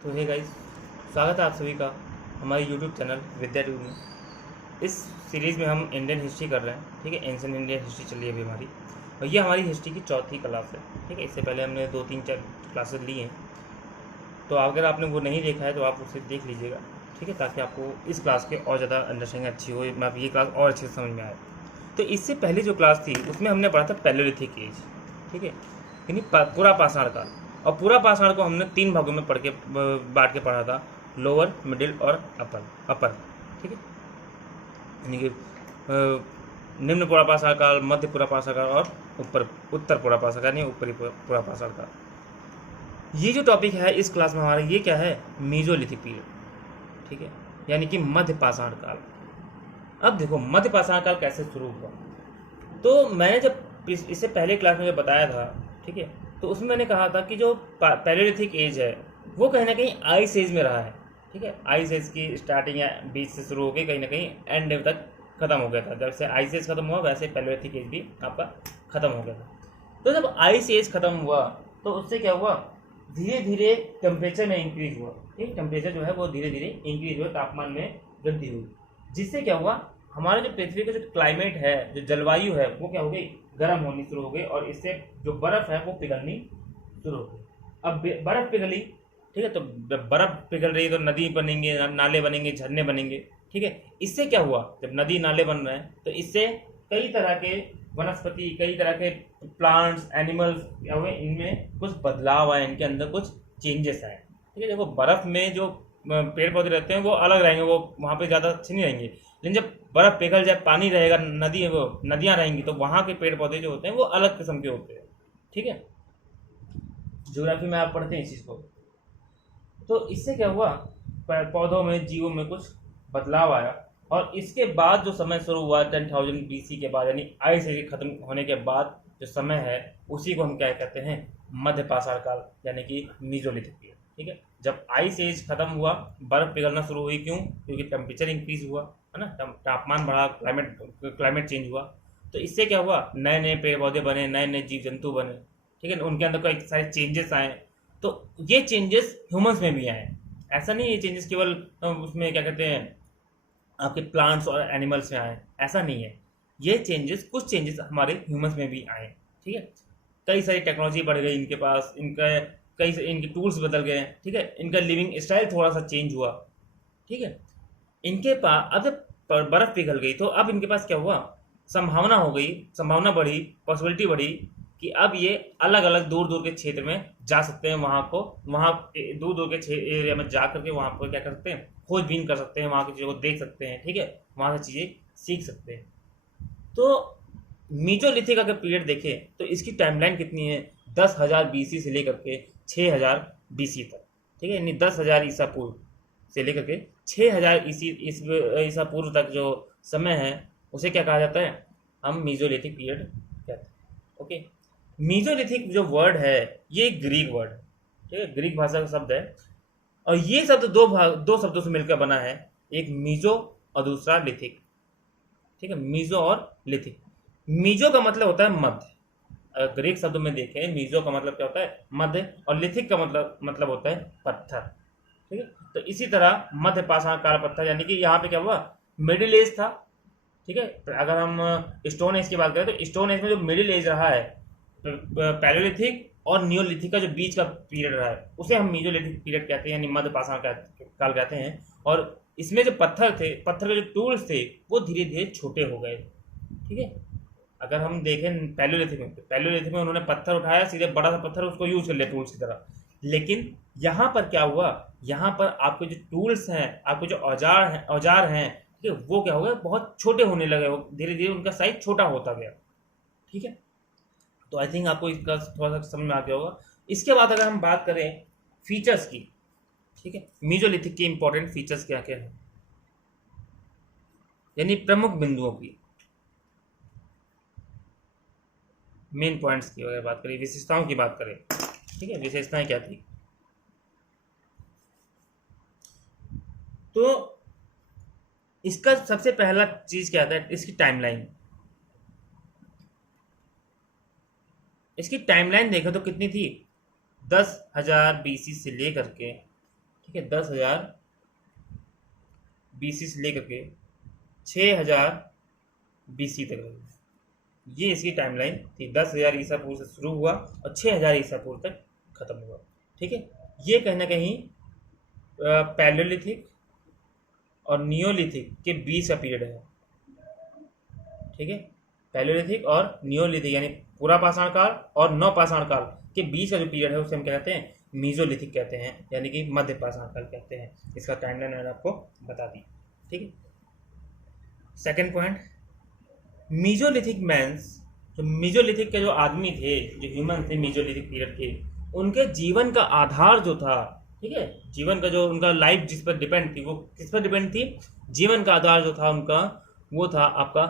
तो hey guys, स्वागत है आप सभी का हमारे यूट्यूब चैनल विद्या ट्यूब में। इस सीरीज़ में हम इंडियन हिस्ट्री कर रहे हैं। ठीक है, एंशिएंट इंडियन हिस्ट्री चल रही है अभी हमारी, और ये हमारी हिस्ट्री की चौथी क्लास है। ठीक है, इससे पहले हमने 2 3 4 क्लासेस ली हैं, तो अगर आपने वो नहीं देखा है तो आप उसे देख लीजिएगा। ठीक है, ताकि आपको इस क्लास के और ज़्यादा अंडरस्टैंडिंग अच्छी हो, मैं ये क्लास और अच्छे से समझ में आए। तो इससे पहले जो क्लास थी उसमें हमने पढ़ा था पैलेलिथिक एज। ठीक है, यानी पूरा पाषाण काल। और पूरा पाषाण को हमने 3 भागों में बांट के पढ़ा था, लोअर, मिडिल और अपर। ठीक है, यानी कि निम्न पूरा पाषाण काल, मध्य पूरा पाषाण काल और उत्तर पूरा पाषाण काल, यानी ऊपरी पूरा पाषाण काल। ये जो टॉपिक है इस क्लास में हमारा, ये क्या है, मीजोलिथिक पीरियड। ठीक है, यानी कि मध्य पाषाण काल। अब देखो मध्य पाषाण काल कैसे शुरू हुआ। तो मैंने जब इससे पहले क्लास में जब बताया था, ठीक है, तो उसमें मैंने कहा था कि जो पैलेलिथिक एज है वो कहीं ना कहीं आइस एज में रहा है। ठीक है, आइस एज की स्टार्टिंग या बीच से शुरू हो गई, कहीं ना कहीं एंड तक खत्म हो गया था। जब से आइस एज खत्म हुआ वैसे पैलेलिथिक एज भी आपका खत्म हो गया था। तो जब आइस एज खत्म हुआ तो उससे क्या हुआ, धीरे धीरे टेम्परेचर में इंक्रीज हुआ। ठीक, टेम्परेचर जो है वो धीरे धीरे इंक्रीज हुआ, तापमान में वृद्धि हुई, जिससे क्या हुआ, हमारे जो पृथ्वी का जो क्लाइमेट है, जो जलवायु है, वो क्या हो गई, गर्म होनी शुरू हो गई, और इससे जो बर्फ है वो पिघलनी शुरू हो गई। अब बर्फ पिघली, ठीक है, तो जब बर्फ पिघल रही है तो नदी बनेंगे, नाले बनेंगे, झरने बनेंगे। ठीक है, इससे क्या हुआ, जब नदी नाले बन रहे हैं तो इससे कई तरह के वनस्पति, कई तरह के प्लांट्स, एनिमल्स क्या हुए, इनमें कुछ बदलाव आए, इनके अंदर कुछ चेंजेस आए। ठीक है, देखो बर्फ में जो पेड़ पौधे रहते हैं वो अलग रहेंगे, वो वहाँ पे ज़्यादा अच्छे नहीं रहेंगे। लेकिन जब बर्फ पिघल जाए, पानी रहेगा, नदी वो नदियाँ रहेंगी, तो वहाँ के पेड़ पौधे जो होते हैं वो अलग किस्म के होते हैं। ठीक है, ज्योग्राफी में आप पढ़ते हैं इस चीज़ को। तो इससे क्या हुआ, पौधों में, जीवों में कुछ बदलाव आया। और इसके बाद जो समय शुरू हुआ 10,000 BC के बाद, यानी आइस एज खत्म होने के बाद जो समय है, उसी को हम क्या कहते हैं, मध्य पाषाण काल, यानी कि मीजोलिथिक पीरियड। ठीक है, जब आइस एज खत्म हुआ, बर्फ पिघलना शुरू हुई, क्यों, क्योंकि टेम्परेचर इंक्रीज हुआ, है ना, तापमान बढ़ा, क्लाइमेट चेंज हुआ। तो इससे क्या हुआ, नए नए पेड़ पौधे बने, नए नए जीव जंतु बने। ठीक है, उनके अंदर कई सारे चेंजेस आए। तो ये चेंजेस ह्यूमंस में भी आए। ऐसा नहीं, ये चेंजेस केवल उसमें क्या कहते हैं, आपके प्लांट्स और एनिमल्स में आए, ऐसा नहीं है। ये चेंजेस, कुछ चेंजेस हमारे ह्यूमंस में भी आए। ठीक है, कई सारी टेक्नोलॉजी बढ़ गई इनके पास, इनका इनके टूल्स बदल गए। ठीक है, इनका लिविंग स्टाइल थोड़ा सा चेंज हुआ। ठीक है, इनके पास अब जब बर्फ पिघल गई तो अब इनके पास क्या हुआ, संभावना हो गई, संभावना बढ़ी, पॉसिबिलिटी बढ़ी कि अब ये अलग अलग दूर दूर के क्षेत्र में जा सकते हैं। वहाँ दूर दूर के एरिया में जा करके वहाँ पर क्या कर सकते हैं, खोजबीन कर सकते हैं, वहाँ की चीज़ों को देख सकते हैं। ठीक है, वहाँ से चीज़ें सीख सकते हैं। तो मीजोलिथिक अगर पीरियड देखें तो इसकी टाइमलाइन कितनी है, 10,000 BC से लेकर के 6,000 BC तक। ठीक है, यानी 10,000 ईसा पूर्व से लेकर के 6,000 ईसा पूर्व तक जो समय है, उसे क्या कहा जाता है, हम मीजोलिथिक पीरियड कहते हैं। ओके, मीजोलिथिक जो वर्ड है ये ग्रीक वर्ड है। ठीक है, ग्रीक भाषा का शब्द है, और ये शब्द दो शब्दों से मिलकर बना है, एक मीजो और दूसरा लिथिक। ठीक है, मीजो और लिथिक। मीजो का मतलब होता है मध्य। अगर ग्रीक शब्दों में देखें, मीजो का मतलब क्या होता है, मध्य, और लिथिक का मतलब होता है पत्थर। ठीक है, तो इसी तरह मध्य पाषाण काल पत्थर, यानी कि यहाँ पे क्या हुआ, मिडिल एज था। ठीक है, अगर हम स्टोन एज की बात करें तो स्टोन एज में जो मिडिल एज रहा है, पैलेलिथिक और नियोलिथिक का जो बीच का पीरियड रहा है, उसे हम मीजोलिथिक पीरियड कहते हैं, यानी मध्य पाषाण काल कहते हैं। और इसमें जो पत्थर थे, पत्थर के जो टूल्स थे, वो धीरे धीरे छोटे हो गए। ठीक है, अगर हम देखें पैलेलिथिक में, तो पैलेलिथिक में उन्होंने पत्थर उठाया, सीधे बड़ा सा पत्थर, उसको यूज कर लिया टूल्स की तरह। लेकिन यहाँ पर क्या हुआ, यहाँ पर आपके जो टूल्स हैं, आपके जो औजार हैं, ठीक है, वो क्या हो गए, बहुत छोटे होने लगे, धीरे धीरे उनका साइज छोटा होता गया। ठीक है, तो आई थिंक आपको इसका थोड़ा सा समझ में आ गया होगा। इसके बाद अगर हम बात करें फीचर्स की, ठीक है, मीजोलिथिक के इंपॉर्टेंट फीचर्स क्या क्या है, यानी प्रमुख बिंदुओं की, मेन पॉइंट्स की अगर बात करें, विशेषताओं की बात करें। ठीक है, विशेषताएं क्या थी, तो इसका सबसे पहला चीज क्या था, इसकी टाइमलाइन। इसकी टाइमलाइन देखो तो कितनी थी, 10,000 BC से लेकर के ठीक है, 10,000 BC से लेकर के 6,000 BC तक रही। ये इसकी टाइमलाइन थी। 10,000 ईसा पूर्व से शुरू हुआ और 6,000 ईसा पूर्व तक खत्म हुआ। ठीक है, ये कहीं ना कहीं पैलेयोलिथिक और नियोलिथिक के बीच का पीरियड है। ठीक है, पैलेयोलिथिक और नियोलिथिक यानी पूरा पाषाण काल और नवपाषाण काल के बीच का जो पीरियड है उसे हम क्या कहते हैं, मीजोलिथिक कहते हैं, यानी कि मध्य पाषाण काल कहते हैं। इसका टाइमलाइन मैंने आपको बता दी। ठीक है, सेकंड पॉइंट, मीजोलिथिक मैंस, जो मीजोलिथिक के जो आदमी थे, जो ह्यूमन थे मीजोलिथिक पीरियड के, उनके जीवन का आधार जो था, ठीक है, जीवन का जो उनका लाइफ जिस पर डिपेंड थी, वो किस पर डिपेंड थी, जीवन का आधार जो था उनका वो था आपका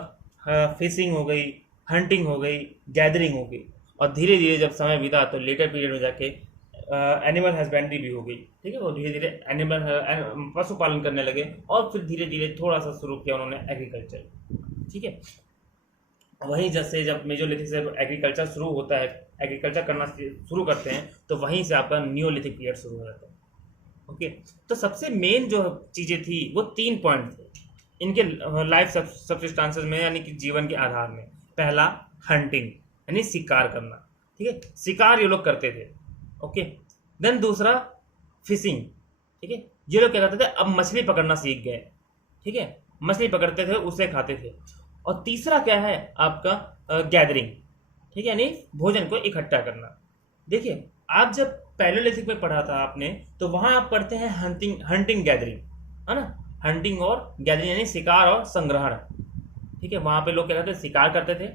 फिशिंग हो गई, हंटिंग हो गई, गैदरिंग हो गई। और धीरे धीरे जब समय बीता तो लेटर पीरियड में जाके एनिमल हस्बेंड्री भी हो गई। ठीक है, वो धीरे धीरे एनिमल पशुपालन करने लगे और फिर धीरे धीरे थोड़ा सा शुरू किया उन्होंने एग्रीकल्चर। ठीक है, वहीं जैसे जब मेजोलिथिक से एग्रीकल्चर शुरू होता है, एग्रीकल्चर करना शुरू करते हैं, तो वहीं से आपका नियोलिथिक पीरियड शुरू हो जाता है। ओके, तो सबसे मेन जो चीज़ें थी वो 3 पॉइंट थे इनके लाइफ सब्सिस्टेंसेस में, यानी कि जीवन के आधार में। पहला हंटिंग यानी शिकार करना। ठीक है, शिकार ये लोग करते थे। ओके, देन दूसरा फिशिंग। ठीक है, ये लोग क्या करते थे, अब मछली पकड़ना सीख गए। ठीक है, मछली पकड़ते थे, उसे खाते थे। और तीसरा क्या है आपका गैदरिंग। ठीक है, यानी भोजन को इकट्ठा करना। देखिए, आप जब पैलेयोलिथिक में पढ़ा था आपने, तो वहां आप पढ़ते हैं हंटिंग गैदरिंग, है ना, हंटिंग और गैदरिंग यानी शिकार और संग्रहण। ठीक है, वहां पे लोग क्या करते थे, शिकार करते थे।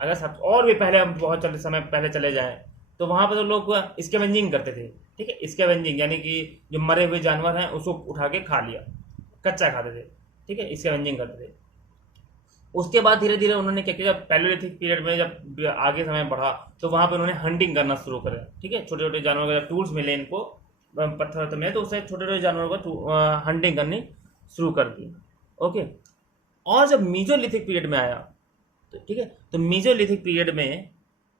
अगर सब और भी पहले हम बहुत समय पहले चले जाएं तो वहां पर तो लोग स्कैवेंजिंग करते थे। ठीक है, स्कैवेंजिंग यानी कि जो मरे हुए जानवर हैं उसको उठा के खा लिया, कच्चा खाते थे। ठीक है, स्कैवेंजिंग करते थे। उसके बाद धीरे धीरे उन्होंने क्या किया, पैलेयोलिथिक पीरियड में जब आगे समय बढ़ा तो वहां पे उन्होंने हंटिंग करना शुरू करा। ठीक है, छोटे छोटे जानवर के टूल्स मिले इनको, पत्थर में, तो उससे छोटे छोटे जानवरों को हंटिंग करनी शुरू कर दी। ओके, और जब मीजोलिथिक पीरियड में आया तो ठीक है, तो मीजोलिथिक पीरियड में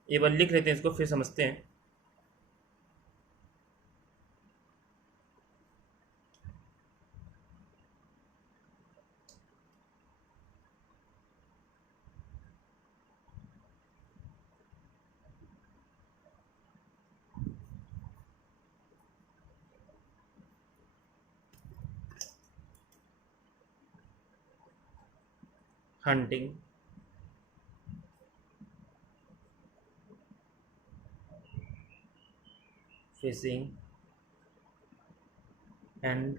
एक बार लिख लेते हैं इसको, फिर समझते हैं। हंटिंग, फिशिंग एंड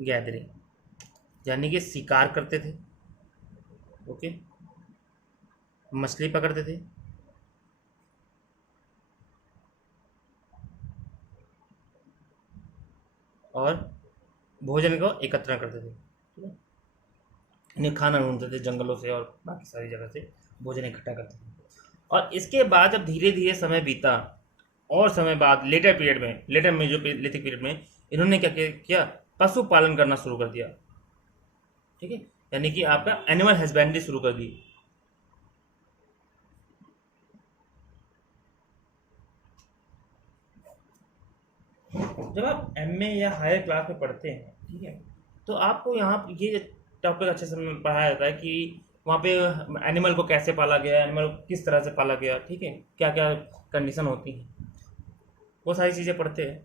गैदरिंग, यानी कि शिकार करते थे। ओके, मछली पकड़ते थे, और भोजन को एकत्र करते थे। ठीक है, यानी खाना ढूंढते थे जंगलों से और बाकी सारी जगह से भोजन इकट्ठा करते थे। और इसके बाद जब धीरे धीरे समय बीता और समय बाद लेटर में जो लिथिक पीरियड में इन्होंने क्या किया, पशुपालन करना शुरू कर दिया। ठीक है, यानी कि आपका एनिमल हस्बेंड्री शुरू कर दी। जब आप एमए या हायर क्लास में पढ़ते हैं, ठीक है, तो आपको यहाँ ये टॉपिक अच्छे से पढ़ाया जाता है कि वहाँ पे एनिमल को कैसे पाला गया, एनिमल को किस तरह से पाला गया। ठीक है, क्या क्या कंडीशन होती है, वो सारी चीज़ें पढ़ते हैं।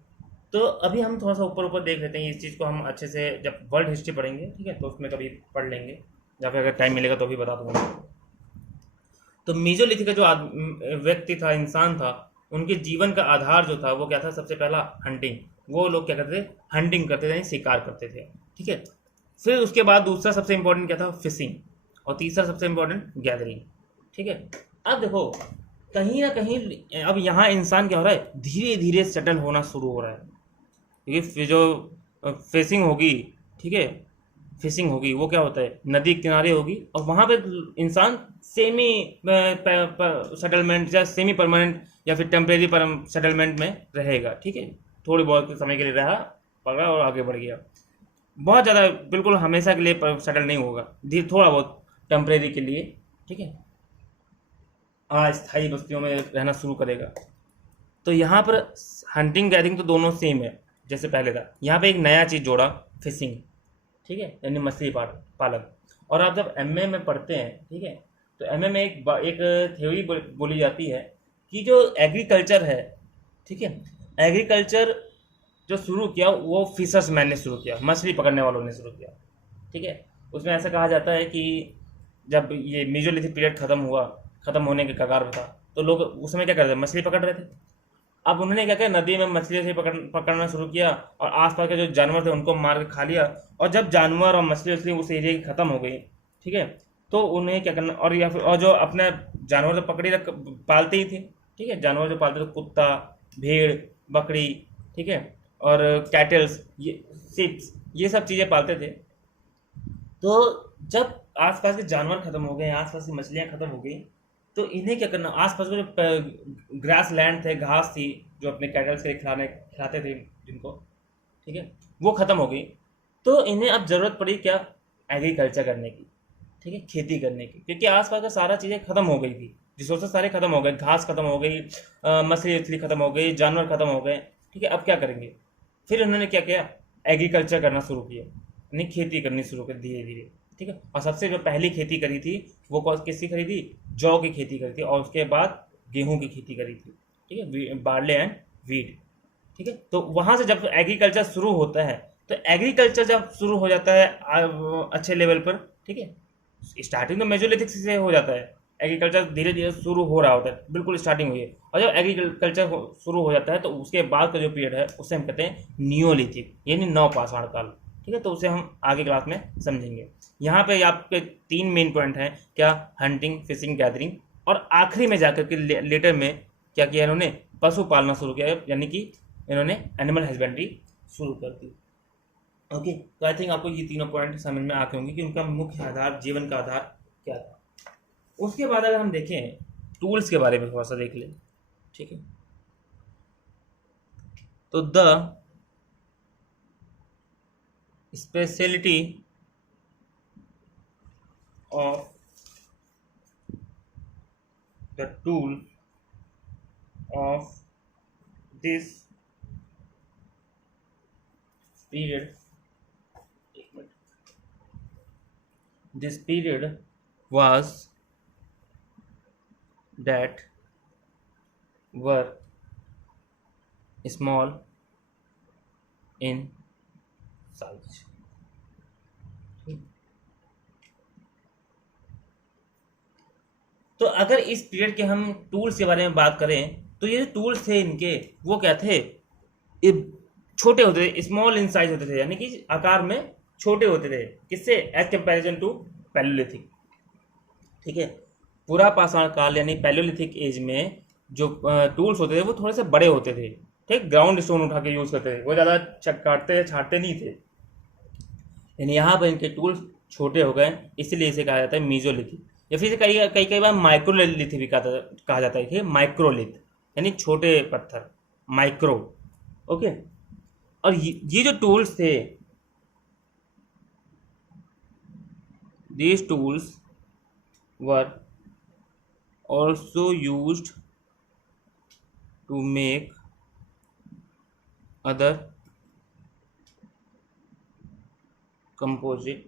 तो अभी हम थोड़ा सा ऊपर ऊपर देख लेते हैं इस चीज़ को, हम अच्छे से जब वर्ल्ड हिस्ट्री पढ़ेंगे, ठीक है, तो उसमें कभी पढ़ लेंगे, या फिर अगर टाइम मिलेगा तो भी बता दूंगा। तो मीजोलिथिक का जो व्यक्ति था, इंसान था, उनके जीवन का आधार जो था वो क्या था, सबसे पहला हंटिंग। वो लोग क्या करते थे, हंटिंग करते थे यानी शिकार करते थे। ठीक है, फिर उसके बाद दूसरा सबसे इंपॉर्टेंट क्या था, फिशिंग, और तीसरा सबसे इंपॉर्टेंट गैदरिंग। ठीक है, अब देखो कहीं ना कहीं अब यहाँ इंसान क्या हो रहा है, धीरे धीरे सेटल होना शुरू हो रहा है। क्योंकि जो फिशिंग होगी, ठीक है, फिशिंग होगी, वो क्या होता है, नदी किनारे होगी, और वहाँ पे इंसान सेमी सेटलमेंट या सेमी परमानेंट या फिर टेम्परेरी सेटलमेंट में रहेगा। ठीक है, थोड़ी बहुत समय के लिए रहा, पकड़ा और आगे बढ़ गया। बहुत ज़्यादा बिल्कुल हमेशा के लिए सेटल नहीं होगा, थोड़ा बहुत टेम्परेरी के लिए। ठीक है, अस्थायी बस्तियों में रहना शुरू करेगा। तो यहाँ पर हंटिंग गैदरिंग तो दोनों सेम है जैसे पहले था, यहाँ पे एक नया चीज़ जोड़ा, फिशिंग, ठीक है, यानी मछली पालन। और आप जब एमए में पढ़ते हैं, ठीक है, तो एमए में एक थ्योरी बोली जाती है कि जो एग्रीकल्चर है, ठीक है, एग्रीकल्चर जो शुरू किया वो फिशर्स मैन ने शुरू किया, मछली पकड़ने वालों ने शुरू किया, ठीक है। उसमें ऐसा कहा जाता है कि जब ये मेजोलिथिक पीरियड ख़त्म होने के कगार पर था, तो लोग उस समय क्या करते थे, मछली पकड़ रहे थे। अब उन्होंने क्या किया, नदी में मछली से पकड़ना शुरू किया और आसपास के जो जानवर थे उनको मार के खा लिया। और जब जानवर और मछली उस एरिया की ख़त्म हो गई, ठीक है, तो उन्हें क्या करना, और या फिर और जो अपने जानवर तो पकड़ी पालते ही थे, ठीक है, जानवर जो पालते थे, कुत्ता, भेड़, बकरी, ठीक है, और कैटल्स, ये शिप्स, ये सब चीज़ें पालते थे। तो जब आसपास के जानवर खत्म हो गए, आसपास की मछलियाँ खत्म हो गई, तो इन्हें क्या करना, आसपास में जो ग्रास लैंड थे, घास थी जो अपने कैटल्स के खिलाते थे जिनको, ठीक है, वो खत्म हो गई। तो इन्हें अब ज़रूरत पड़ी क्या, एग्रीकल्चर करने की, ठीक है, खेती करने की, क्योंकि आसपास का सारा चीज़ें खत्म हो गई थी, रिसोर्सेज सारे खत्म हो गए, घास खत्म हो गई, मछली उछली खत्म हो गई, जानवर खत्म हो गए, ठीक है। अब क्या करेंगे, फिर उन्होंने क्या किया, एग्रीकल्चर करना शुरू किया, यानी खेती करनी शुरू कर धीरे धीरे, ठीक है। और सबसे जो पहली खेती करी थी वो किसकी करी थी, जौ की खेती करी थी, और उसके बाद गेहूं की खेती करी थी, ठीक है, बार्ले एंड वीट, ठीक है। तो वहाँ से जब एग्रीकल्चर शुरू होता है, तो एग्रीकल्चर जब शुरू हो जाता है अच्छे लेवल पर, ठीक है, स्टार्टिंग तो मेजोलिथिक से हो जाता है, एग्रीकल्चर धीरे धीरे शुरू हो रहा होता है, बिल्कुल स्टार्टिंग हुई है। और जब एग्रीकल्चर शुरू हो जाता है तो उसके बाद का जो पीरियड है उसे हम कहते हैं नियोलिथिक, यानी नवपाषाण काल, ठीक है। तो उसे हम आगे क्लास में समझेंगे। यहाँ पे आपके 3 मेन पॉइंट हैं, क्या, हंटिंग, फिशिंग, गैदरिंग, और आखिरी में जाकर के लेटर में क्या किया इन्होंने, पशु पालना शुरू किया, यानी कि इन्होंने एनिमल हस्बेंड्री शुरू कर दी। ओके, तो आई थिंक आपको ये तीनों पॉइंट समझ में आते होंगे कि उनका मुख्य आधार, जीवन का आधार क्या था। उसके बाद अगर हम देखें टूल्स के बारे में थोड़ा सा देख लें, ठीक है, तो the speciality of the tool of this period, this period was that were small in size। तो अगर इस पीरियड के हम टूल्स के बारे में बात करें, तो ये जो टूल्स थे इनके, वो क्या थे, ये छोटे होते थे, स्मॉल इन साइज होते थे, यानी कि आकार में छोटे होते थे, किससे, एज कंपैरिजन टू पैलियोलिथिक, ठीक है। पूरा पाषाण काल यानी पैलियोलिथिक एज में जो टूल्स होते थे वो थोड़े से बड़े होते थे, ठीक, ग्राउंड स्टोन उठा के यूज करते थे, वो ज़्यादा काटते छाटते नहीं थे, यानी यहाँ पर इनके टूल्स छोटे हो गए, इसलिए इसे कहा जाता है मीजोलिथिक, या फिर कई कई कई बार माइक्रोलिथिक भी कहा जाता है, माइक्रोलिथ यानी छोटे पत्थर, माइक्रो, ओके। और ये जो टूल्स थे, these tools were also used to make other composite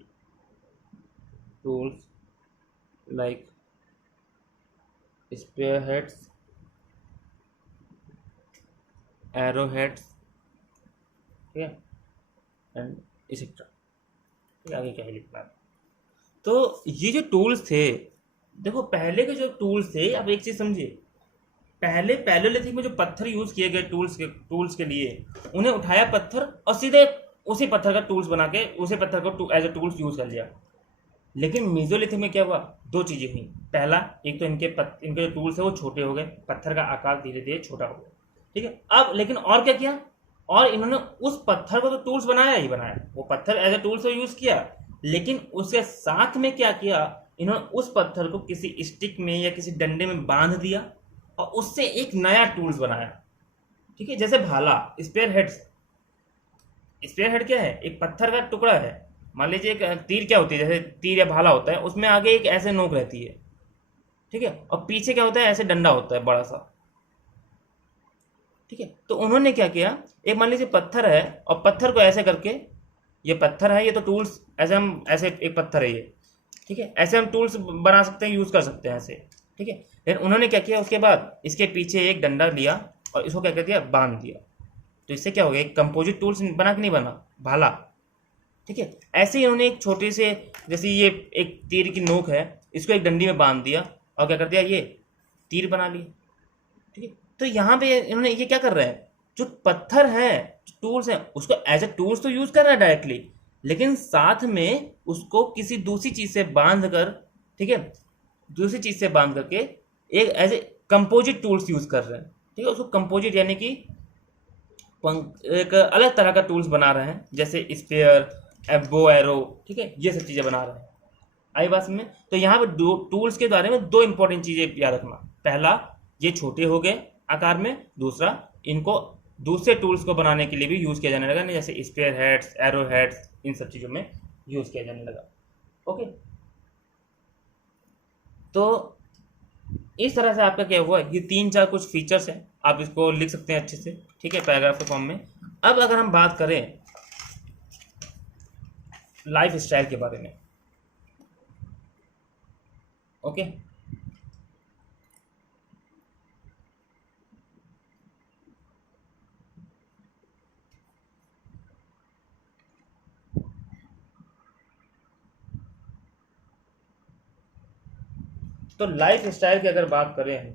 tools like spearheads, arrowheads, ठीक है, एंड एक्सेट्रा। आगे क्या है लिखना है। तो ये जो टूल्स थे, देखो पहले के जो टूल्स थे, आप एक चीज समझिए, पहले पैलियोलिथिक में जो पत्थर यूज किए गए टूल्स के लिए, उन्हें उठाया पत्थर और सीधे उसी पत्थर का टूल्स बना के उसी पत्थर को एज ए टूल्स यूज कर लिया। लेकिन मेसोलिथिक में क्या हुआ, 2 चीजें हुई। पहला, एक तो इनके जो टूल्स है वो छोटे हो गए, पत्थर का आकार धीरे धीरे छोटा हो गया, ठीक है। अब लेकिन और क्या किया, और इन्होंने उस पत्थर को तो टूल्स बनाया ही बनाया, वो पत्थर एज ए टूल्स को यूज किया, लेकिन उसके साथ में क्या किया, इन्होंने उस पत्थर को किसी स्टिक में या किसी डंडे में बांध दिया और उससे एक नया टूल्स बनाया, ठीक है। जैसे भाला, स्पेयर हेड क्या है, एक पत्थर का टुकड़ा है, मान लीजिए एक तीर क्या होती है, जैसे तीर या भाला होता है, उसमें आगे एक ऐसे नोक रहती है, ठीक है, और पीछे क्या होता है, ऐसे डंडा होता है बड़ा सा, ठीक है। तो उन्होंने क्या किया, एक मान लीजिए पत्थर है और पत्थर को ऐसे करके, ये पत्थर है, ये तो टूल्स ऐसे हम ऐसे एक पत्थर है ये, ठीक है, ऐसे हम टूल्स बना सकते हैं, यूज़ कर सकते हैं ऐसे, ठीक है। लेकिन उन्होंने क्या किया, उसके बाद इसके पीछे एक डंडा लिया और इसको क्या कर दिया, बांध दिया। तो इससे क्या हो गया, एक कंपोजिट टूल्स बना कि नहीं बना, भाला, ठीक है। ऐसे ही उन्होंने एक छोटे से, जैसे ये एक तीर की नोक है, इसको एक डंडी में बांध दिया और क्या कर दिया, ये तीर बना लिया, ठीक है। तो यहाँ पे इन्होंने ये क्या कर रहे हैं, जो पत्थर है, टूल्स हैं, उसको एज ए टूल्स तो यूज कर रहा है डायरेक्टली, लेकिन साथ में उसको किसी दूसरी चीज से बांध कर, ठीक है, दूसरी चीज से बांध करके एक as a composite tools use कर रहे हैं, ठीक है। उसको कंपोजिट यानी कि एक अलग तरह का टूल्स बना रहे हैं, जैसे स्पेयर, एबो, एरो, ठीक है, ये सब चीजें बना रहे हैं। आई बात में। तो यहाँ पे दो टूल्स के बारे में दो इंपॉर्टेंट चीजें याद रखना, पहला ये छोटे हो गए आकार में, दूसरा इनको दूसरे टूल्स को बनाने के लिए भी यूज किया जाने लगा, नहीं जैसे स्पेयर हेड्स, एरो हेड्स, इन सब चीजों में यूज किया जाने लगा। ओके, तो इस तरह से आपका क्या हुआ, ये 3-4 कुछ फीचर्स हैं, आप इसको लिख सकते हैं अच्छे से, ठीक है, पैराग्राफ के फॉर्म में। अब अगर हम बात करें लाइफ स्टाइल के बारे में, ओके, तो लाइफ स्टाइल की अगर बात करें हम,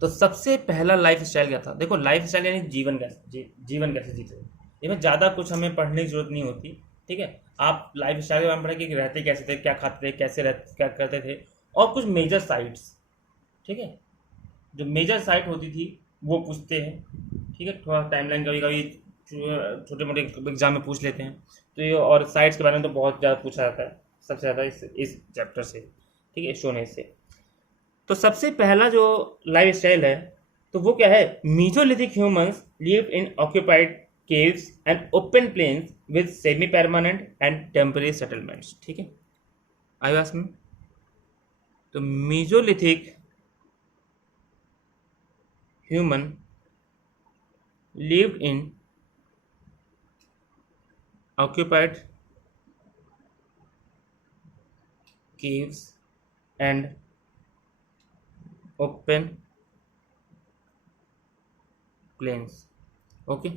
तो सबसे पहला लाइफ स्टाइल क्या था, देखो लाइफ स्टाइल यानी जीवन कैसे जीवन कैसे जीते, इसमें ज़्यादा कुछ हमें पढ़ने की जरूरत नहीं होती, ठीक है। आप लाइफ स्टाइल के बारे में पढ़ेंगे कि रहते कैसे थे, क्या खाते थे, कैसे रहते, क्या करते थे, और कुछ मेजर साइट्स, ठीक है, जो मेजर साइट होती थी वो पूछते हैं, ठीक है। थोड़ा टाइमलाइन कभी कभी छोटे मोटे एग्जाम में पूछ लेते हैं, तो ये और साइट्स के बारे में तो बहुत ज़्यादा पूछा जाता है, सबसे ज़्यादा इस चैप्टर से, ठीक है, स्टोन एज से। तो सबसे पहला जो लाइफ स्टाइल है, तो वो क्या है, Mesolithic humans live in occupied caves and open plains with semi permanent and temporary settlements, ठीक है। आई वास में, तो Mesolithic human lived in occupied caves and open plains, okay,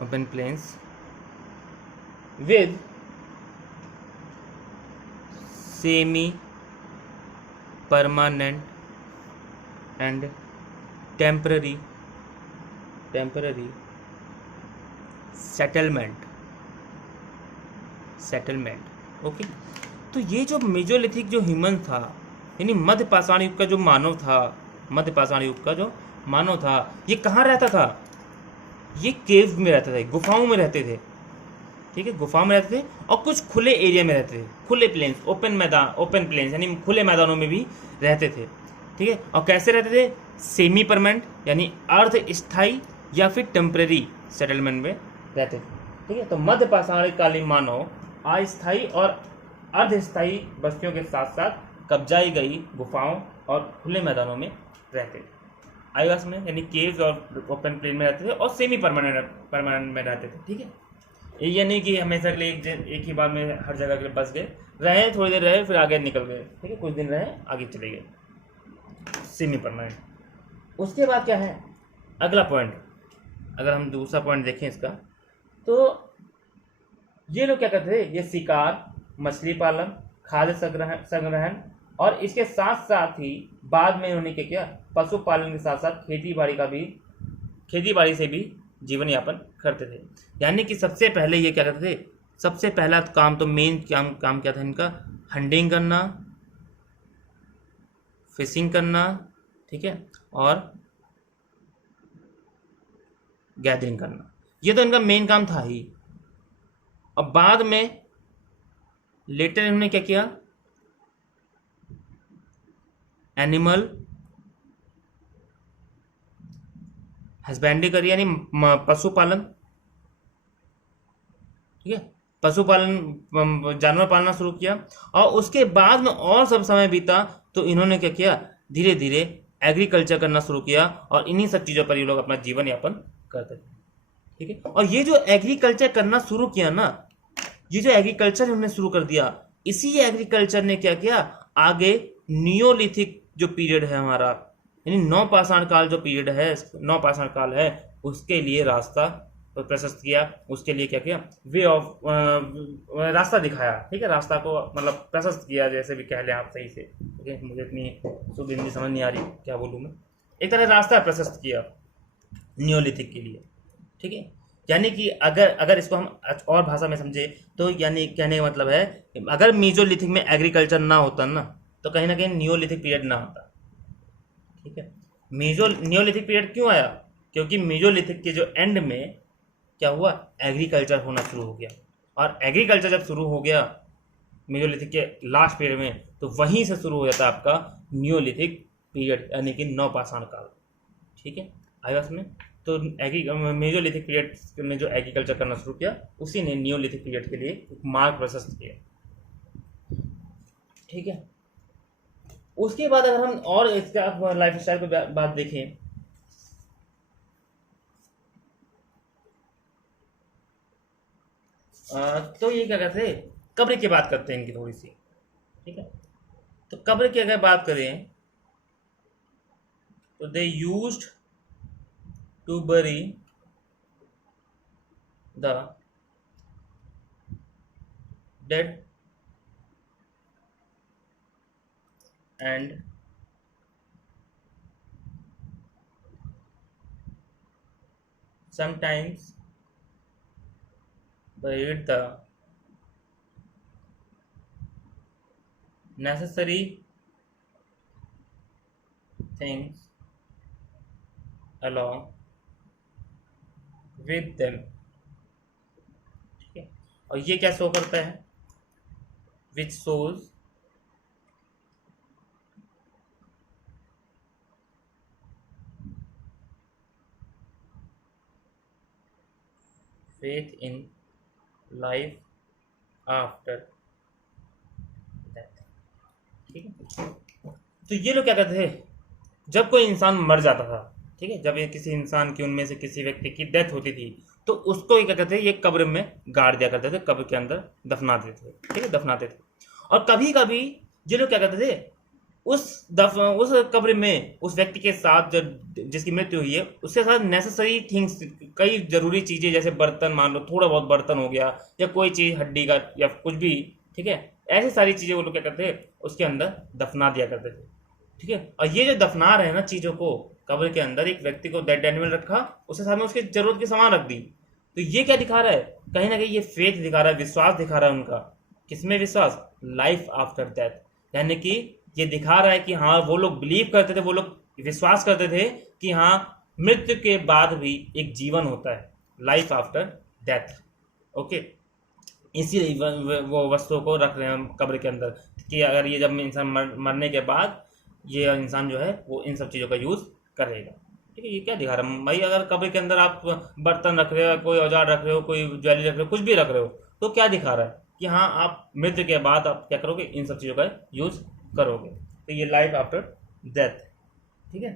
open plains with semi permanent and temporary settlement, okay. तो ये जो Mesolithic जो human था, यानी मध्य पाषाण युग का जो मानव था, मध्य पाषाण युग का जो मानव था, ये कहाँ रहता था, ये केव में रहता था, गुफाओं में रहते थे, ठीक है, गुफाओं में रहते थे, और कुछ खुले एरिया में रहते थे, खुले प्लेन्स, ओपन प्लेन्स यानी खुले मैदानों में भी रहते थे, ठीक है। और कैसे रहते थे, सेमी परमानेंट यानी अर्ध स्थायी या फिर टेम्परेरी सेटलमेंट में रहते थे, ठीक है। तो मध्य पाषाणकालीन मानव अस्थायी और अर्धस्थायी बस्तियों के साथ साथ कब्जाई गई गुफाओं और खुले मैदानों में रहते थे, आईवास में, यानी केव्स और ओपन प्लेन में रहते थे, और सेमी परमानेंट में रहते थे, ठीक है। ये नहीं कि हमेशा के लिए एक ही बार में हर जगह के लिए बस गए, रहे थोड़ी देर रहे फिर आगे निकल गए, ठीक है, कुछ दिन रहे आगे चले गए, सेमी परमानेंट। उसके बाद क्या है अगला पॉइंट, अगर हम दूसरा पॉइंट देखें इसका, तो ये लोग क्या करते थे, ये शिकार, मछली पालन, खाद्य संग्रहण, और इसके साथ साथ ही बाद में उन्होंने क्या किया, पशुपालन के साथ साथ खेती बाड़ी से भी जीवन यापन करते थे। यानी कि सबसे पहले ये क्या करते थे, सबसे पहला काम तो मेन काम क्या था इनका, हंटिंग करना, फिशिंग करना, ठीक है, और गैदरिंग करना, ये तो इनका मेन काम था ही। और बाद में लेटर इन्होंने क्या किया, एनिमल हस्बेंड्री करी, यानी पशुपालन, ठीक है, पशुपालन जानवर पालना शुरू किया। और उसके बाद में और सब समय बीता तो इन्होंने क्या किया, धीरे धीरे एग्रीकल्चर करना शुरू किया और इन्हीं सब चीज़ों पर ये लोग अपना जीवन यापन करते थे। ठीक है, और ये जो एग्रीकल्चर करना शुरू किया ना, ये जो एग्रीकल्चर हमने शुरू कर दिया, इसी एग्रीकल्चर ने क्या किया, आगे नियोलिथिक जो पीरियड है हमारा, यानी नवपाषाण काल जो पीरियड है, नवपाषाण काल है, उसके लिए रास्ता प्रशस्त किया। उसके लिए क्या किया, वे ऑफ रास्ता दिखाया। ठीक है, रास्ता को मतलब प्रशस्त किया, जैसे भी कह लें आप सही से। ठीक है, मुझे इतनी शुद्ध हिंदी समझ नहीं आ रही, क्या बोलूँ मैं। एक तरह रास्ता प्रशस्त किया नियोलिथिक के लिए। ठीक है, यानी कि अगर अगर इसको हम और भाषा में समझे तो यानी कहने का मतलब है, अगर मीजोलिथिक में एग्रीकल्चर ना होता ना, तो कहीं ना कहीं नियोलिथिक पीरियड ना होता। ठीक है, नियोलिथिक पीरियड क्यों आया, क्योंकि मीजोलिथिक के जो एंड में क्या हुआ, एग्रीकल्चर होना शुरू हो गया। और एग्रीकल्चर जब शुरू हो गया मीजोलिथिक के लास्ट पीरियड में, तो वहीं से शुरू हो जाता है आपका नियोलिथिक पीरियड, यानी कि नवपाषाण काल। ठीक है, आया समझ। तो मेजोलिथिक पीरियड में जो एग्रीकल्चर करना शुरू किया, उसी ने नियोलिथिक पीरियड के लिए एक मार्ग प्रशस्त किया। ठीक है, उसके बाद अगर हम और इसका लाइफ स्टाइल की बात देखें, तो ये क्या कहते हैं, कब्र की बात करते हैं इनकी थोड़ी सी। ठीक है, तो कब्र की अगर बात करें तो they used to bury the dead and sometimes buried the necessary things along with them। ठीक है, और ये क्या शो करता है, which shows faith in life after death। ठीक है, तो ये लोग क्या कहते थे, जब कोई इंसान मर जाता था, ठीक है, जब ये किसी इंसान की, उनमें से किसी व्यक्ति की डेथ होती थी, तो उसको ये क्या कहते थे, ये कब्र में गाड़ दिया करते थे, कब्र के अंदर दफना देते थे। ठीक है, दफनाते थे। और कभी कभी ये लोग क्या कहते थे, उस कब्र में उस व्यक्ति के साथ जो जिसकी मृत्यु हुई है, उसके साथ नेसेसरी थिंग्स, कई जरूरी चीजें, जैसे बर्तन, मान लो थोड़ा बहुत बर्तन हो गया, या कोई चीज हड्डी का या कुछ भी, ठीक है, ऐसी सारी चीजें वो लोग क्या करते थे, उसके अंदर दफना दिया करते थे। ठीक है, और ये जो दफना रहे हैं ना चीजों को, कब्र के अंदर एक व्यक्ति को डेड एनिमल रखा, उसके सामने उसकी जरूरत के सामान रख दी, तो ये क्या दिखा रहा है, कहीं ना कहीं ये फेथ दिखा रहा है, विश्वास दिखा रहा है उनका। किसमें विश्वास, लाइफ आफ्टर डेथ। यानी कि ये दिखा रहा है कि हाँ, वो लोग बिलीव करते थे, वो लोग विश्वास करते थे कि हाँ, मृत्यु के बाद भी एक जीवन होता है, लाइफ आफ्टर डेथ। ओके, इसीलिए वो वस्तुओं को रख रहे हैं हम कब्र के अंदर, कि अगर ये जब इंसान मरने के बाद ये इंसान जो है वो इन सब चीज़ों का यूज़ करेगा। ठीक है, ये क्या दिखा रहा है भाई, अगर कब्र के अंदर आप बर्तन रख रहे हो, कोई औजार रख रहे हो, कोई ज्वेलरी रख रहे हो, कुछ भी रख रहे हो, तो क्या दिखा रहा है कि हाँ, आप मृत्यु के बाद आप क्या करोगे, इन सब चीज़ों का यूज़ करोगे। तो ये लाइफ आफ्टर डेथ, ठीक है,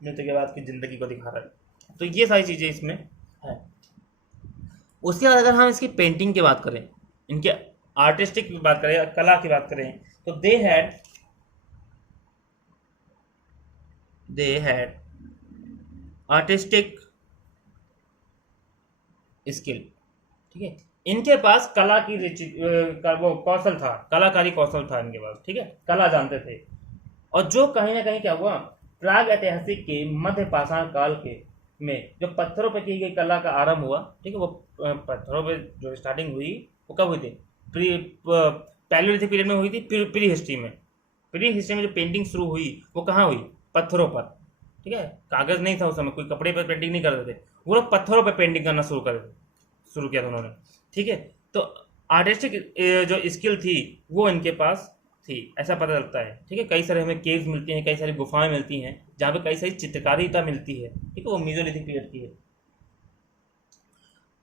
मृत्यु के बाद की ज़िंदगी को दिखा रहा है। तो ये सारी चीज़ें इसमें है। उसके बाद अगर हम इसकी पेंटिंग की बात करें, इनके आर्टिस्टिक की बात करें, कला की बात करें, तो दे हैड आर्टिस्टिक स्किल। ठीक है, इनके पास कला की वो कौशल था, कलाकारी कौशल था इनके पास। ठीक है, कला जानते थे। और जो कहीं ना कहीं क्या हुआ, प्राग ऐतिहासिक के मध्य पाषाण काल के में जो पत्थरों पर की गई कला का आरंभ हुआ, ठीक है, वो पत्थरों पे जो स्टार्टिंग हुई, वो कब हुई थी, पैलियोलिथिक पीरियड में हुई थी, प्री हिस्ट्री में। प्री हिस्ट्री में जो पेंटिंग शुरू हुई वो कहाँ हुई, पत्थरों पर। ठीक है, कागज नहीं था उस समय, कोई कपड़े पर पेंटिंग नहीं करते थे, वो लोग पत्थरों पर पेंटिंग करना शुरू किया था उन्होंने। ठीक है, तो आर्टिस्टिक जो स्किल थी वो इनके पास थी, ऐसा पता चलता है। ठीक है, कई सारे हमें केव्स मिलती हैं, कई सारी गुफाएं मिलती हैं जहाँ पे कई सारी चित्रकारिता मिलती है। ठीक है, वो मीजोलिथिक पीरियड की है।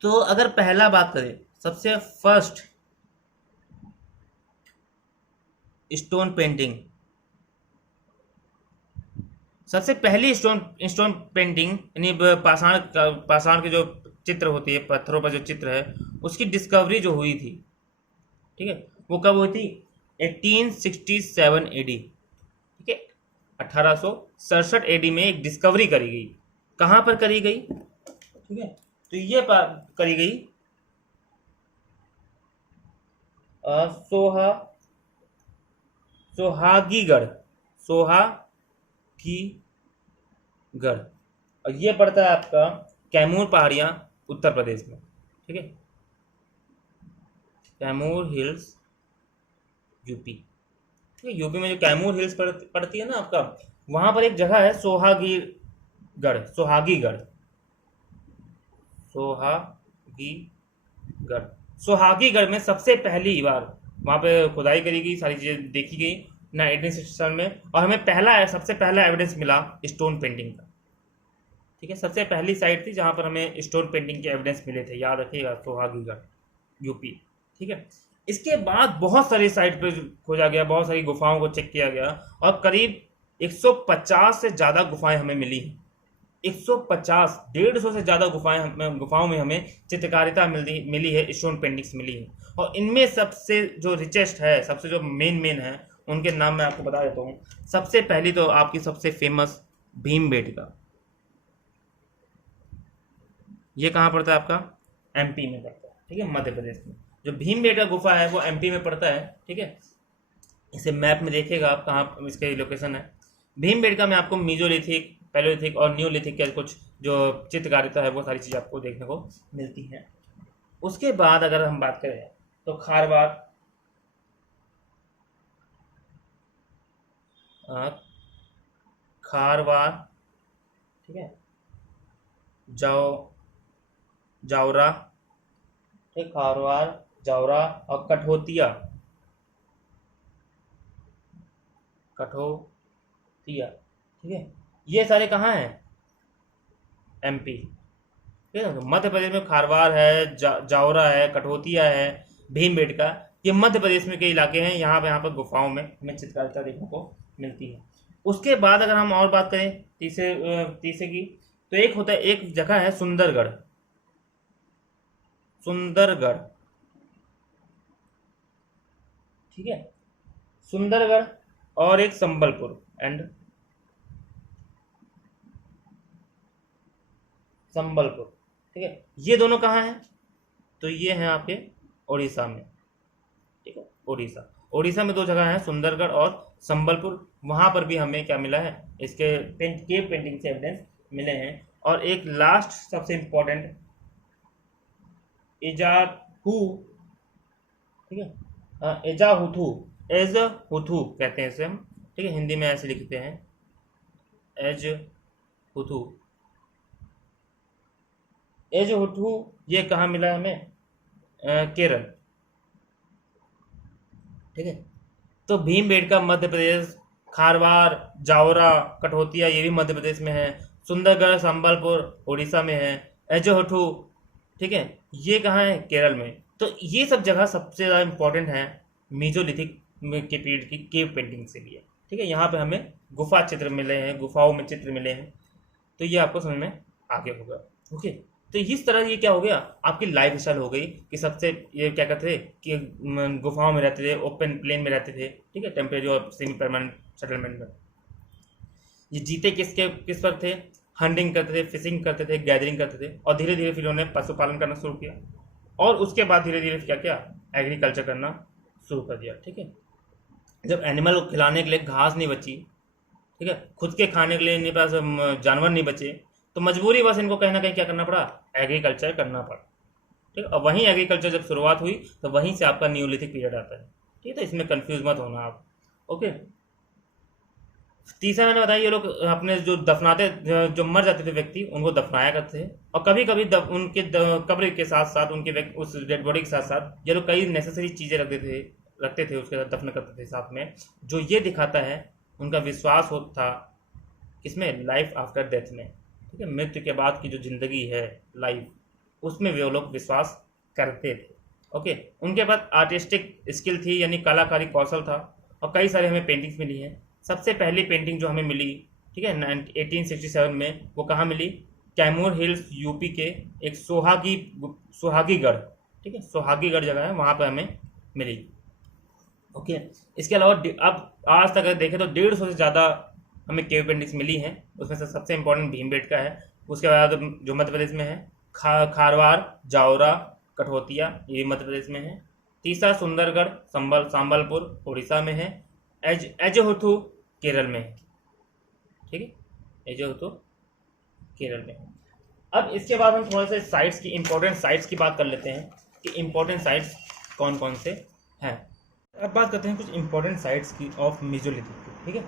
तो अगर पहला बात करें, सबसे फर्स्ट स्टोन पेंटिंग सबसे पहली स्टोन स्टोन पेंटिंग यानी पाषाण के जो चित्र होती है, पत्थरों पर जो चित्र है, उसकी डिस्कवरी जो हुई थी, ठीक है, वो कब हुई थी? 1867 एडी, ठीक है, 1867 एडी में एक डिस्कवरी करी गई। कहाँ पर करी गई? ठीक है, तो ये करी गई सोहागीगढ़, सोहागीगढ़, और ये पड़ता है आपका कैमूर पहाड़ियाँ, उत्तर प्रदेश में, ठीक है, कैमूर हिल्स, यूपी, ठीक है, यूपी में जो कैमूर हिल्स पड़ती है ना आपका, वहां पर एक जगह है सोहागीगढ़, सोहागीगढ़, सोहागीगढ़, सोहागीगढ़ में सबसे पहली बार वहां पे खुदाई करी गई, सारी चीजें देखी गई ना 1867 में, और हमें सबसे पहला एविडेंस मिला स्टोन पेंटिंग का, ठीक है, सबसे पहली साइट थी जहां पर हमें स्टोन पेंटिंग के एविडेंस मिले थे, याद रखिएगा, सोहागीगढ़, यूपी, ठीक है। इसके बाद बहुत सारी साइट पे खोजा गया, बहुत सारी गुफाओं को चेक किया गया, और करीब 150 से ज़्यादा गुफाएं हमें मिली हैं। 150, 150 से ज़्यादा गुफाओं में हमें चित्रकारिता मिली है, स्टोन पेंटिंग्स मिली है, और इनमें सबसे जो रिचेस्ट है, सबसे जो मेन है, उनके नाम मैं आपको बता देता हूँ। सबसे पहली तो आपकी सबसे फेमस भीमबेटका, ये कहाँ पड़ता है? आपका एमपी में पड़ता है, ठीक है, मध्य प्रदेश में। जो भीमबेटका गुफा है वो एमपी में पड़ता है, ठीक है, इसे मैप में देखिएगा आप कहाँ इसके लोकेशन है। भीमबेटका में आपको मीजोलिथिक, पैलोलिथिक और न्यूलिथिक के कुछ जो चित्रकारिता है वो सारी चीज़ आपको देखने को मिलती हैं। उसके बाद अगर हम बात करें तो खारवार, ठीक है, जावरा, ठीक, खारवार, जावरा और कठोतिया, ठीक है, ये सारे कहाँ हैं? एमपी, ठीक है, तो मध्य प्रदेश में खारवार है, जावरा है, कठोतिया है, भीमबेटका, ये मध्य प्रदेश में के इलाके हैं, यहाँ पर गुफाओं में हमें चित्रकारिता देखने को मिलती है। उसके बाद अगर हम और बात करें तीसरे की, तो एक जगह है सुंदरगढ़, ठीक है, सुंदरगढ़, और एक संबलपुर ठीक है, ये दोनों कहाँ हैं? तो ये हैं आपके उड़ीसा में, ठीक है, उड़ीसा में दो जगह हैं, सुंदरगढ़ और संबलपुर, वहां पर भी हमें क्या मिला है? इसके केव पेंटिंग से एविडेंस मिले हैं। और एक लास्ट सबसे इंपॉर्टेंट एजाहू, ठीक है, एजाहुथू कहते हैं इसे हम, ठीक है, हिंदी में ऐसे लिखते हैं एजहुथू, ये कहाँ मिला है हमें? केरल, ठीक है। तो भीमबेटका मध्य प्रदेश, खारवार, जावरा, कठोतिया ये भी मध्य प्रदेश में है, सुंदरगढ़, संबलपुर उड़ीसा में है, एजोहठू, ठीक है, ये कहाँ है? केरल में। तो ये सब जगह सबसे ज़्यादा इंपॉर्टेंट है मीजोलिथिक के पीरियड की केव पेंटिंग से लिए, ठीक है। यहाँ पे हमें गुफा चित्र मिले हैं, गुफाओं में चित्र मिले हैं, तो ये आपको समझ में आगे होगा। ओके, तो इस तरह ये क्या हो गया, आपकी लाइफ स्टाइल हो गई कि सबसे ये क्या कहते थे कि गुफाओं में रहते थे, ओपन प्लेन में रहते थे, ठीक है, टेम्परेरी और सेमी परमानेंट सेटलमेंट में। ये जीते किस पर थे? हंटिंग करते थे, फिशिंग करते थे, गैदरिंग करते थे, और धीरे धीरे फिर उन्होंने पशुपालन करना शुरू किया, और उसके बाद धीरे धीरे क्या किया? एग्रीकल्चर करना शुरू कर दिया, ठीक है। जब एनिमल को खिलाने के लिए घास नहीं बची, ठीक है, खुद के खाने के लिए इनके पास जानवर नहीं बचे, तो मजबूरी बस इनको कहीं ना कहीं क्या करना पड़ा? एग्रीकल्चर करना पड़ा, ठीक है। और वहीं एग्रीकल्चर जब शुरुआत हुई तो वहीं से आपका न्यूलिथिक पीरियड आता है, ठीक है, तो इसमें कंफ्यूज मत होना आप। ओके, तीसरा मैंने बताया, ये लोग अपने जो जो मर जाते थे व्यक्ति, उनको दफनाया करते थे, और कभी कभी उनके कब्र के साथ साथ उनके उस डेड बॉडी के साथ साथ ये लोग कई नेसेसरी चीज़ें रखते थे उसके साथ, दफन करते थे साथ में, जो ये दिखाता है उनका विश्वास था किसमें? लाइफ आफ्टर डेथ में, ठीक है, मृत्यु के बाद की जो जिंदगी है लाइफ, उसमें वे लोग विश्वास करते थे। ओके, उनके पास आर्टिस्टिक स्किल थी, यानी कलाकारी कौशल था, और कई सारे हमें पेंटिंग्स मिली हैं। सबसे पहली पेंटिंग जो हमें मिली, ठीक है। 1867 में वो कहाँ मिली? कैमूर हिल्स यूपी के एक सोहागीगढ़, ठीक है, सोहागीगढ़ जगह है, वहाँ पर हमें मिली। ओके। इसके अलावा अब आज तक अगर देखें तो 150 से ज़्यादा हमें केव पेंटिंग्स मिली हैं। उसमें से सबसे इम्पोर्टेंट भीमबेटका है। उसके बाद जो मध्य प्रदेश में है खारवार, जावरा, कठोतिया, ये भी मध्य प्रदेश में है। तीसरा सुंदरगढ़ संबलपुर उड़ीसा में है। एजोहुथु केरल में है, ठीक है, एजोहुथु केरल में है। अब इसके बाद हम थोड़ा सा साइट्स की इम्पोर्टेंट साइट्स की बात कर लेते हैं कि इम्पोर्टेंट साइट्स कौन कौन से हैं। अब बात करते हैं कुछ इंपॉर्टेंट साइट्स की ऑफ मीजोलिथिक की, ठीक है।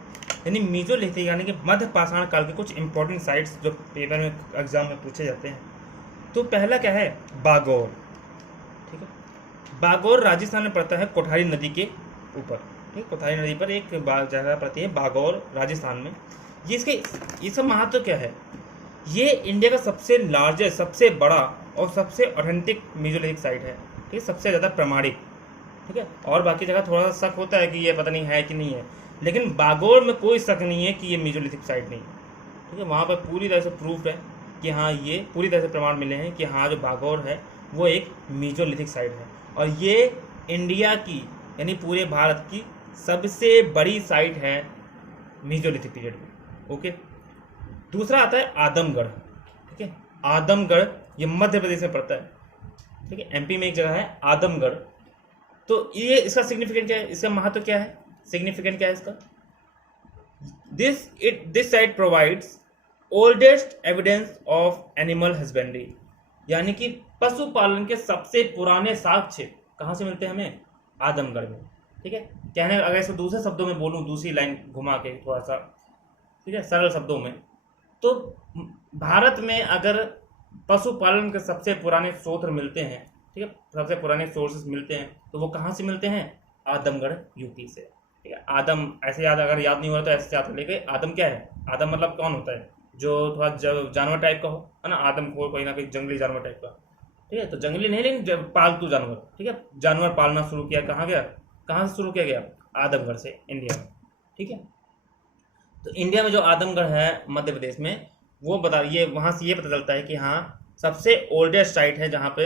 यानी मीजोलिथिक यानी कि मध्य पाषाण काल के कुछ इंपॉर्टेंट साइट्स जो पेपर में एग्जाम में पूछे जाते हैं। तो पहला क्या है? बागौर, ठीक है। बागौर राजस्थान में पड़ता है कोठारी नदी के ऊपर, ठीक। कोठारी नदी पर एक जगह पड़ती है बागौर, राजस्थान में। ये सब महत्व क्या है? ये इंडिया का सबसे लार्जेस्ट, सबसे बड़ा और सबसे ऑथेंटिक मीजोलिथिक साइट है, ठीक है, सबसे ज़्यादा प्रमाणिक, ठीक है। और बाकी जगह थोड़ा सा शक होता है कि ये पता नहीं है कि नहीं है, लेकिन बागौर में कोई शक नहीं है कि ये मीजोलिथिक साइट नहीं है, ठीक है। वहाँ पर पूरी तरह से प्रूफ है कि हाँ, ये पूरी तरह से प्रमाण मिले हैं कि हाँ, जो बागौर है वो एक मीजोलिथिक साइट है, और ये इंडिया की यानी पूरे भारत की सबसे बड़ी साइट है मीजोलिथिक पीरियड में। ओके। दूसरा आता है आदमगढ़, ठीक है। आदमगढ़ ये मध्य प्रदेश में पड़ता है, ठीक है। एमपी में एक जगह है आदमगढ़। तो ये इसका सिग्निफिकेंट क्या है? इसका महत्व क्या है? सिग्निफिकेंट क्या है इसका? This site provides oldest evidence of animal husbandry, यानी कि पशुपालन के सबसे पुराने साक्ष्य कहाँ से मिलते हैं हमें? आदमगढ़ में, ठीक है। कहने अगर इसको दूसरे शब्दों में बोलूँ, दूसरी लाइन घुमा के थोड़ा सा, ठीक है, सरल शब्दों में, तो भारत में अगर पशुपालन के सबसे पुराने स्रोत मिलते हैं, ठीक है, सबसे पुराने सोर्सेस मिलते हैं, तो वो कहाँ से मिलते हैं? आदमगढ़ यूपी से, ठीक है। आदम ऐसे अगर याद नहीं हो रहा तो ऐसे याद कर लेंगे। आदम क्या है? आदम मतलब कौन होता है? जो थोड़ा जानवर टाइप का हो, है ना। आदमखोर कोई ना कोई जंगली जानवर टाइप का, ठीक है। तो जंगली नहीं, लेकिन पालतू जानवर, ठीक है। जानवर पालना शुरू किया कहाँ गया? कहाँ से शुरू किया गया? आदमगढ़ से, इंडिया में, ठीक है। तो इंडिया में जो आदमगढ़ है मध्य प्रदेश में, वो ये वहाँ से ये पता चलता है कि हाँ, सबसे ओल्डेस्ट साइट है जहाँ पे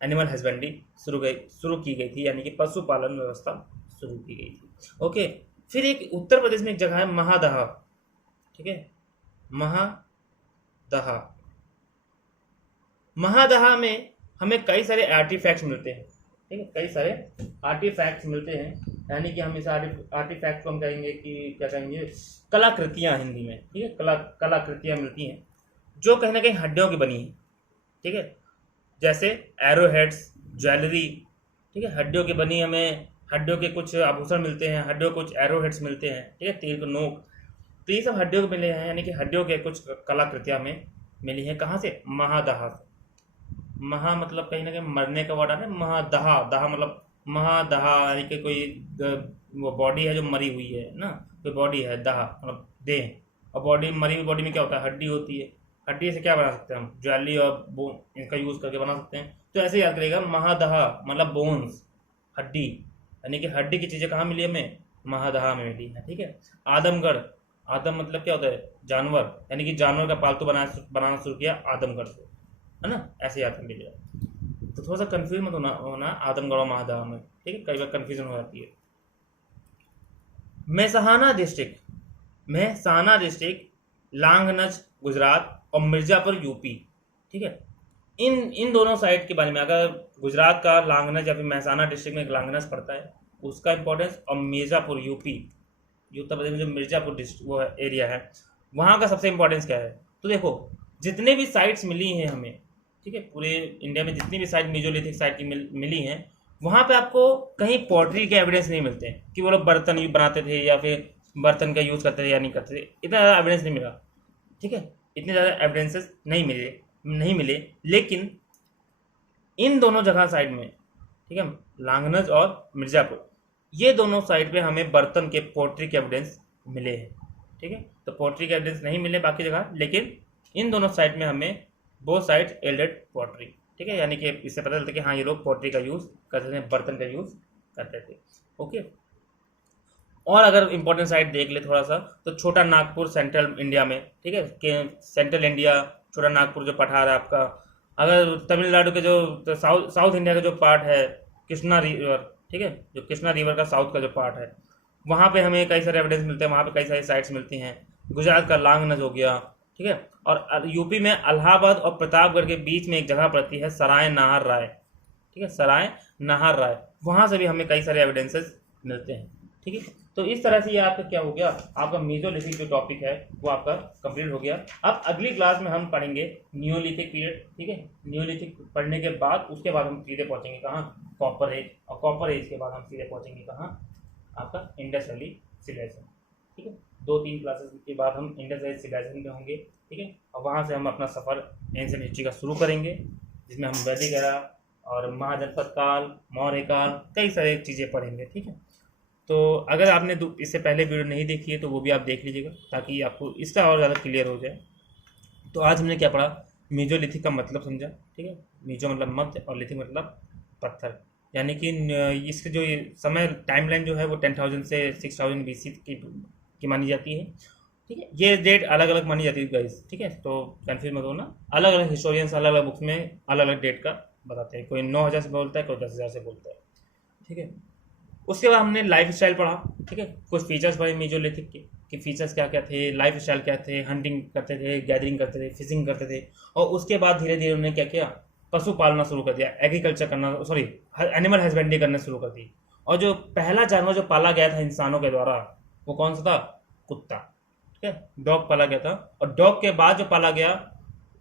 एनिमल हस्बेंड्री शुरू की गई थी, यानी कि पशुपालन व्यवस्था शुरू की गई थी। ओके। फिर एक उत्तर प्रदेश में एक जगह है महादहा, ठीक है, महादहा। महादहा में हमें कई सारे आर्टिफैक्ट्स मिलते हैं, ठीक है, कई सारे आर्टिफैक्ट्स मिलते हैं, यानी कि हम इस आर्टिफैक्ट को हम कहेंगे कि क्या कहेंगे? कलाकृतियाँ हिंदी में, ठीक है। कलाकृतियाँ मिलती हैं जो कहीं ना कहीं हड्डियों की बनी है, ठीक है। जैसे एरो हेड्स, ज्वेलरी, ठीक है, हड्डियों की बनी हमें हड्डियों के कुछ आभूषण मिलते हैं, हड्डियों के कुछ एरो हेड्स मिलते हैं, ठीक है, तीर के नोक। तो ये सब हड्डियों के मिले हैं, यानी कि हड्डियों के कुछ कलाकृतियाँ हमें मिली हैं। कहाँ से? महादहा से। महा मतलब कहीं ना कहीं मरने का वर्ड आता है। महादहा, दहा मतलब महादहा, यानी कि कोई वो बॉडी है जो मरी हुई है ना, कोई बॉडी है, दहा मतलब देह, और बॉडी, मरी हुई बॉडी में क्या होता है? हड्डी होती है। हड्डी से क्या बना सकते हैं हम? ज्वेलरी और बोन, इनका यूज़ करके बना सकते हैं। तो ऐसे याद करिएगा, महादहा मतलब बोन्स, हड्डी, यानी कि हड्डी की चीज़ें कहाँ मिली हमें? महादहा में मिली है, ठीक है। आदमगढ़, आदम मतलब क्या होता है? जानवर, यानी कि जानवर का पालतू बनाना शुरू किया आदमगढ़ से, है ना। ऐसे याद कर लीजिएगा। तो थोड़ा सा कंफ्यूज मत होना आदमगढ़ और महादहा में, ठीक है, कई बार कंफ्यूजन हो जाती है। मेहसाना डिस्ट्रिक्ट, लांगनज गुजरात और मिर्जापुर यूपी, ठीक है। इन दोनों साइड के बारे में, अगर गुजरात का लांगनज या फिर मेहसाना डिस्ट्रिक्ट में लांगनज पड़ता है, उसका इंपॉर्टेंस, और मिर्जापुर यूपी, उत्तर प्रदेश में जो मिर्जापुर डिस्ट्रिक्ट वो एरिया है, वहाँ का सबसे इंपॉर्टेंस क्या है? तो देखो, जितने भी साइट्स मिली हैं हमें, ठीक है, पूरे इंडिया में जितनी भी साइट मीजोलिथिक साइट की मिली हैं, वहाँ पे आपको कहीं पोट्री के एविडेंस नहीं मिलते हैं कि वो लोग बर्तन बनाते थे या फिर बर्तन का यूज़ करते थे या नहीं करते थे। इतना ज़्यादा एविडेंस नहीं मिला, ठीक है, इतने ज़्यादा एविडेंसेस नहीं मिले। लेकिन इन दोनों जगह साइड में, ठीक है, लांगनज और मिर्जापुर, ये दोनों साइड पे हमें बर्तन के पोट्री के एविडेंस मिले हैं, ठीक है। तो पोट्री के एविडेंस नहीं मिले बाकी जगह, लेकिन इन दोनों साइड में हमें बोथ साइड एल्डेड पोट्री, ठीक है, यानी कि इससे पता चलता है कि हाँ, ये लोग पोट्री का यूज़ करते थे, बर्तन का यूज़ करते थे। ओके। और अगर इम्पोर्टेंट साइट देख ले थोड़ा सा, तो छोटा नागपुर सेंट्रल इंडिया में, ठीक है, कि सेंट्रल इंडिया छोटा नागपुर जो पठार है आपका। अगर तमिलनाडु के जो तो साउथ साउथ इंडिया का जो पार्ट है कृष्णा रिवर, ठीक है, जो कृष्णा रिवर का साउथ का जो पार्ट है, वहाँ पे हमें कई सारे एविडेंस मिलते हैं, वहाँ पे कई सारी साइट्स मिलती हैं। गुजरात का लांगनज हो गया, ठीक है, और यूपी में इलाहाबाद और प्रतापगढ़ के बीच में एक जगह पड़ती है सराय नाहर राय, ठीक है, सराय नाहर राय, वहाँ से भी हमें कई सारे एविडेंसेस मिलते हैं, ठीक है। तो इस तरह से ये आपका क्या हो गया, आपका मेसोलिथिक जो टॉपिक है वो आपका कंप्लीट हो गया। अब अगली क्लास में हम पढ़ेंगे नियोलिथिक पीरियड, ठीक है। नियोलिथिक पढ़ने के बाद उसके बाद हम सीधे पहुंचेंगे कहाँ, कॉपर एज, और कॉपर एज के बाद हम सीधे पहुंचेंगे कहाँ, आपका इंडस वैली सिविलाइजेशन, ठीक है। 2-3 क्लासेस के बाद हम इंडस वैली सिविलाइजेशन पे होंगे, ठीक है, और वहाँ से हम अपना सफ़र एंशिएंट हिस्ट्री का शुरू करेंगे, जिसमें हम वैदिक एरा और महाजनपद काल, मौर्य काल, कई सारी चीज़ें पढ़ेंगे, ठीक है। तो अगर आपने इससे पहले वीडियो नहीं देखी है तो वो भी आप देख लीजिएगा, ताकि आपको इसका और ज़्यादा क्लियर हो जाए। तो आज हमने क्या पढ़ा, मेसोलिथिक का मतलब समझा, ठीक है। मेसो मतलब मध्य और लिथिक मतलब पत्थर, यानी कि इसके जो समय टाइमलाइन जो है वो 10,000 से 6,000 BC की मानी जाती है, ठीक है। ये डेट अलग अलग मानी जाती है गाइस, ठीक है, तो कन्फ्यूज मत होना। अलग अलग हिस्टोरियंस अलग अलग बुक्स में अलग अलग डेट का बताते हैं, कोई 9,000 से बोलता है, कोई 10,000 से बोलता है, ठीक है। उसके बाद हमने लाइफ स्टाइल पढ़ा, ठीक है, कुछ फीचर्स पढ़े मेसोलिथिक के कि फीचर्स क्या क्या थे, लाइफ स्टाइल क्या थे, हंटिंग करते थे, गैदरिंग करते थे, फिशिंग करते थे, और उसके बाद धीरे धीरे उन्होंने क्या किया, पशु पालना शुरू कर दिया, एग्रीकल्चर करना, सॉरी एनिमल हस्बेंड्री करना शुरू कर दी। और जो पहला जानवर जो पाला गया था इंसानों के द्वारा वो कौन सा था, कुत्ता, ठीक है, डॉग पाला गया था। और डॉग के बाद जो पाला गया,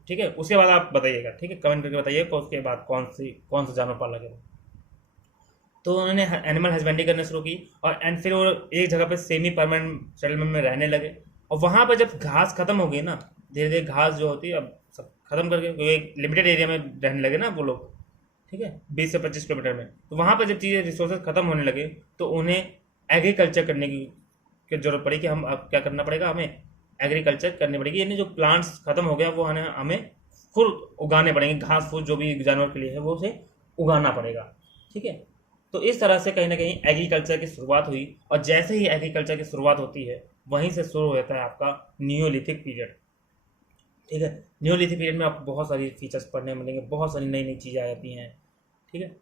ठीक है, उसके बाद आप बताइएगा, ठीक है, कमेंट करके बताइए उसके बाद कौन सा जानवर पाला गया। तो उन्होंने एनिमल हस्बेंड्री करना शुरू की, और एंड फिर वो एक जगह पे सेमी परमानेंट सेटलमेंट में रहने लगे। और वहाँ पर जब घास खत्म हो गई ना, धीरे धीरे घास जो होती है अब सब खत्म करके एक लिमिटेड एरिया में रहने लगे ना वो लोग, ठीक है, 20 से 25 किलोमीटर में। तो वहाँ पर जब चीज़ें रिसोर्सेज खत्म होने लगे तो उन्हें एग्रीकल्चर करने की जरूरत पड़ी कि हम अब क्या करना पड़ेगा, हमें एग्रीकल्चर करनी पड़ेगी, यानी जो प्लांट्स खत्म हो गया वो हमें खुद उगाने पड़ेंगे, घास फूस जो भी जानवर के लिए है वो उसे उगाना पड़ेगा, ठीक है। तो इस तरह से कहीं ना कहीं एग्रीकल्चर की शुरुआत हुई, और जैसे ही एग्रीकल्चर की शुरुआत होती है वहीं से शुरू होता है आपका नियोलिथिक पीरियड, ठीक है। नियोलिथिक पीरियड में आपको बहुत सारी फीचर्स पढ़ने मिलेंगे, बहुत सारी नई नई चीज़ें आ जाती हैं, ठीक है।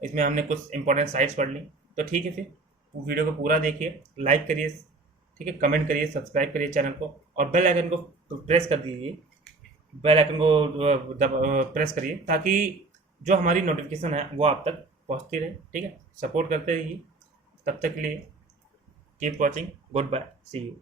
इसमें हमने कुछ इंपॉर्टेंट साइट्स पढ़ ली, तो ठीक है, फिर वीडियो को पूरा देखिए, लाइक करिए, ठीक है, कमेंट करिए, सब्सक्राइब करिए चैनल को, और बेल आइकन को प्रेस कर दीजिए, बेल आइकन को प्रेस करिए, ताकि जो हमारी नोटिफिकेशन है वो आप तक पहुंचती रहे, ठीक है। सपोर्ट करते रहिए, तब तक के लिए keep watching, goodbye, see you.